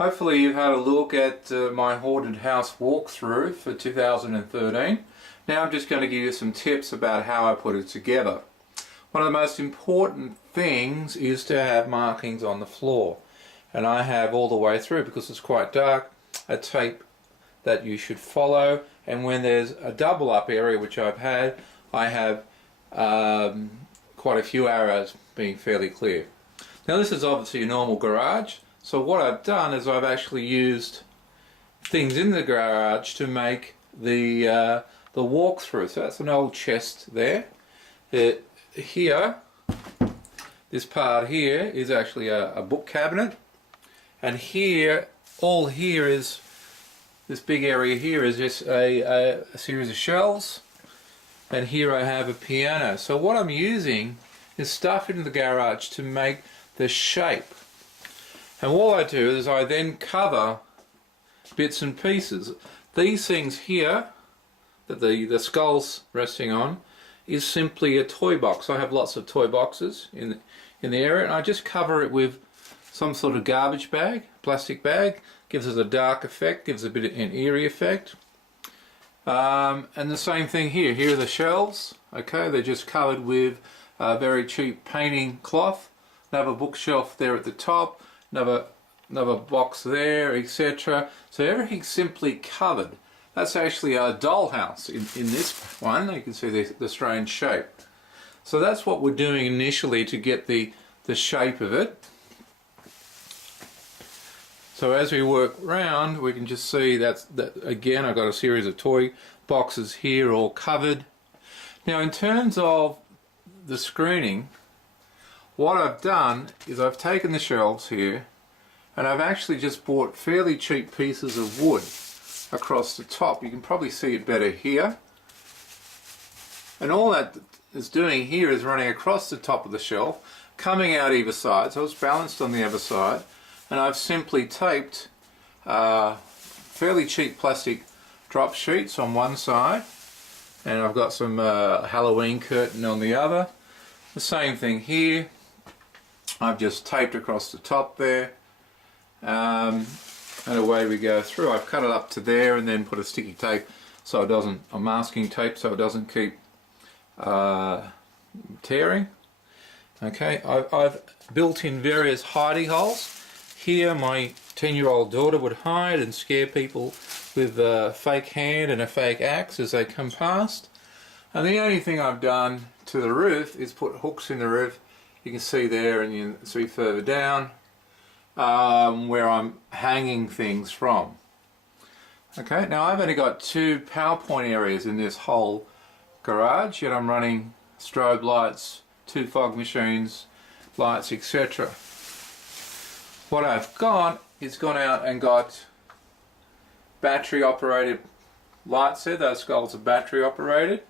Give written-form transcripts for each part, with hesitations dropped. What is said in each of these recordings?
Hopefully you've had a look at my haunted house walkthrough for 2013. Now I'm just going to give you some tips about how I put it together. One of the most important things is to have markings on the floor, and I have all the way through, because it's quite dark, a tape that you should follow, and when there's a double up area, which I've had, I have quite a few arrows being fairly clear. Now this is obviously a normal garage, so what I've done is I've actually used things in the garage to make the walkthrough. So that's an old chest there. Here, this part here is actually a book cabinet, and here, all here is, this big area here is just a series of shelves, and here I have a piano. So what I'm using is stuff in the garage to make the shape. And all I do is I then cover bits and pieces. These things here that the skull's resting on is simply a toy box. I have lots of toy boxes in the area, and I just cover it with some sort of garbage bag, plastic bag. Gives it a dark effect, gives a bit of an eerie effect. And the same thing here. Here are the shelves. Okay, they're just covered with very cheap painting cloth. Another bookshelf there at the top. Another box there, etc. So everything's simply covered. That's actually a dollhouse in this one. You can see the strange shape. So that's what we're doing initially to get the shape of it. So as we work round, we can just see that again I've got a series of toy boxes here all covered. Now in terms of the screening, what I've done is I've taken the shelves here and I've actually just bought fairly cheap pieces of wood across the top. You can probably see it better here. And all that is doing here is running across the top of the shelf, coming out either side, so it's balanced on the other side. And I've simply taped fairly cheap plastic drop sheets on one side, and I've got some Halloween curtain on the other. The same thing here. I've just taped across the top there, and away we go through. I've cut it up to there and then put a sticky tape so it doesn't, a masking tape so it doesn't keep tearing. Okay, I've built in various hidey holes. Here my 10-year-old daughter would hide and scare people with a fake hand and a fake axe as they come past. And the only thing I've done to the roof is put hooks in the roof. You can see there, and you can see further down where I'm hanging things from. Okay, now I've only got 2 PowerPoint areas in this whole garage, yet I'm running strobe lights, 2 fog machines, lights, etc. What I've got is gone out and got battery operated lights there. Those skulls are battery operated.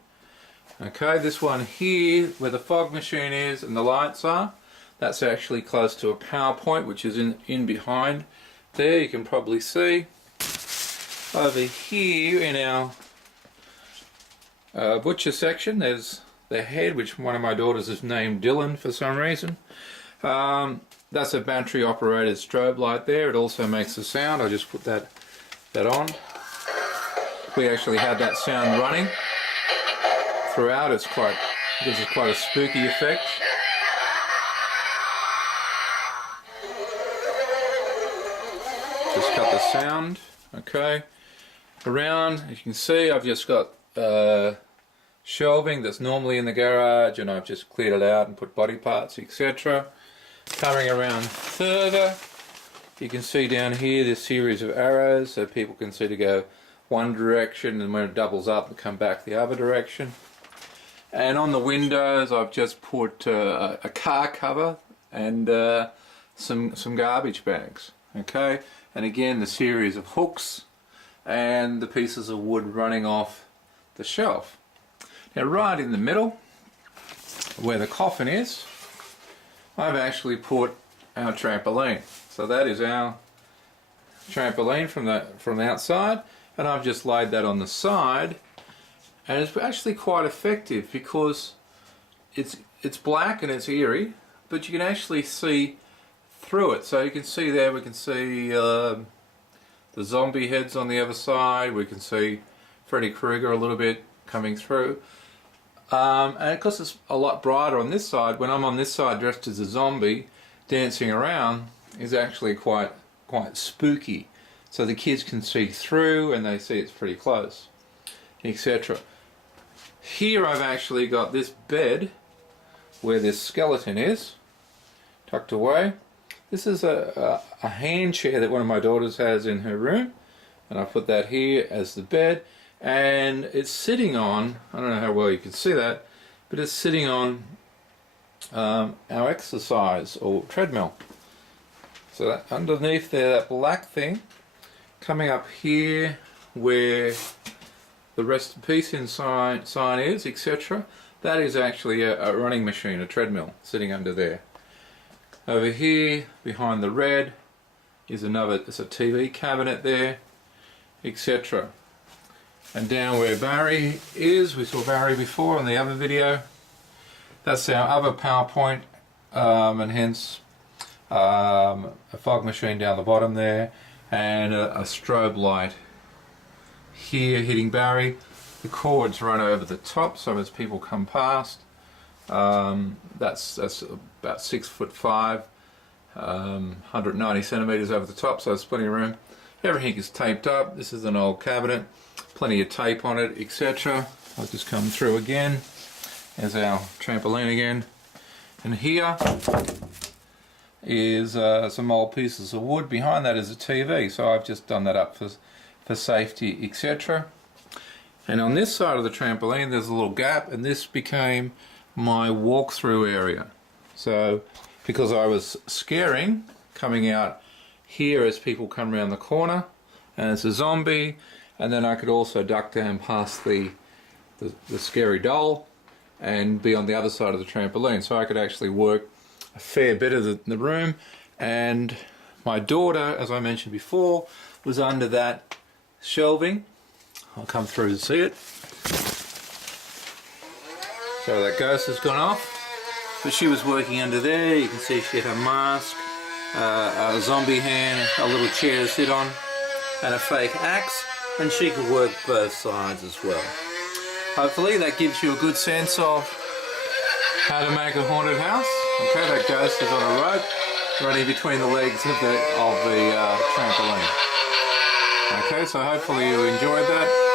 Okay, this one here where the fog machine is and the lights are, that's actually close to a PowerPoint, which is in behind there. You can probably see over here in our butcher section there's the head, which one of my daughters has named Dylan for some reason. That's a battery operated strobe light there. It also makes a sound. I just put that on. We actually had that sound running throughout. It gives us quite a spooky effect. Just cut the sound. Okay. Around, as you can see, I've just got shelving that's normally in the garage, and I've just cleared it out and put body parts, etc. Coming around further, you can see down here this series of arrows so people can see to go one direction, and when it doubles up and come back the other direction. And on the windows I've just put a car cover and some garbage bags. Okay, and again the series of hooks and the pieces of wood running off the shelf. Now right in the middle where the coffin is, I've actually put our trampoline. So that is our trampoline from the outside, and I've just laid that on the side, and it's actually quite effective because it's black and it's eerie, but you can actually see through it. So you can see there, we can see the zombie heads on the other side. We can see Freddy Krueger a little bit coming through. And because it's a lot brighter on this side, when I'm on this side dressed as a zombie, dancing around is actually quite spooky. So the kids can see through and they see it's pretty close, etc. Here I've actually got this bed where this skeleton is tucked away. This is a hand chair that one of my daughters has in her room, and I put that here as the bed, and it's sitting on, I don't know how well you can see that, but it's sitting on our exercise or treadmill. So that underneath there, that black thing coming up here where the rest in peace sign is, etc., that is actually a running machine, a treadmill sitting under there. Over here behind the red is there's a TV cabinet there, etc. And down where Barry is, we saw Barry before in the other video, that's our other PowerPoint, and hence a fog machine down the bottom there, and a strobe light here hitting Barry. The cords run over the top, so as people come past, that's about 6'5", 190 centimeters over the top, so there's plenty of room. Everything is taped up. This is an old cabinet, plenty of tape on it, etc. I'll just come through again. There's our trampoline again, and here is some old pieces of wood. Behind that is a TV, so I've just done that up for safety, etc. And on this side of the trampoline there's a little gap, and this became my walkthrough area. So because I was scaring coming out here as people come around the corner and it's a zombie, and then I could also duck down past the scary doll and be on the other side of the trampoline, so I could actually work a fair bit of the room. And my daughter, as I mentioned before, was under that shelving. I'll come through to see it. So that ghost has gone off, but she was working under there. You can see she had a mask, a zombie hand, a little chair to sit on, and a fake axe, and she could work both sides as well. Hopefully that gives you a good sense of how to make a haunted house. Okay, that ghost is on a rope running between the legs of the trampoline. Okay, so hopefully you enjoyed that.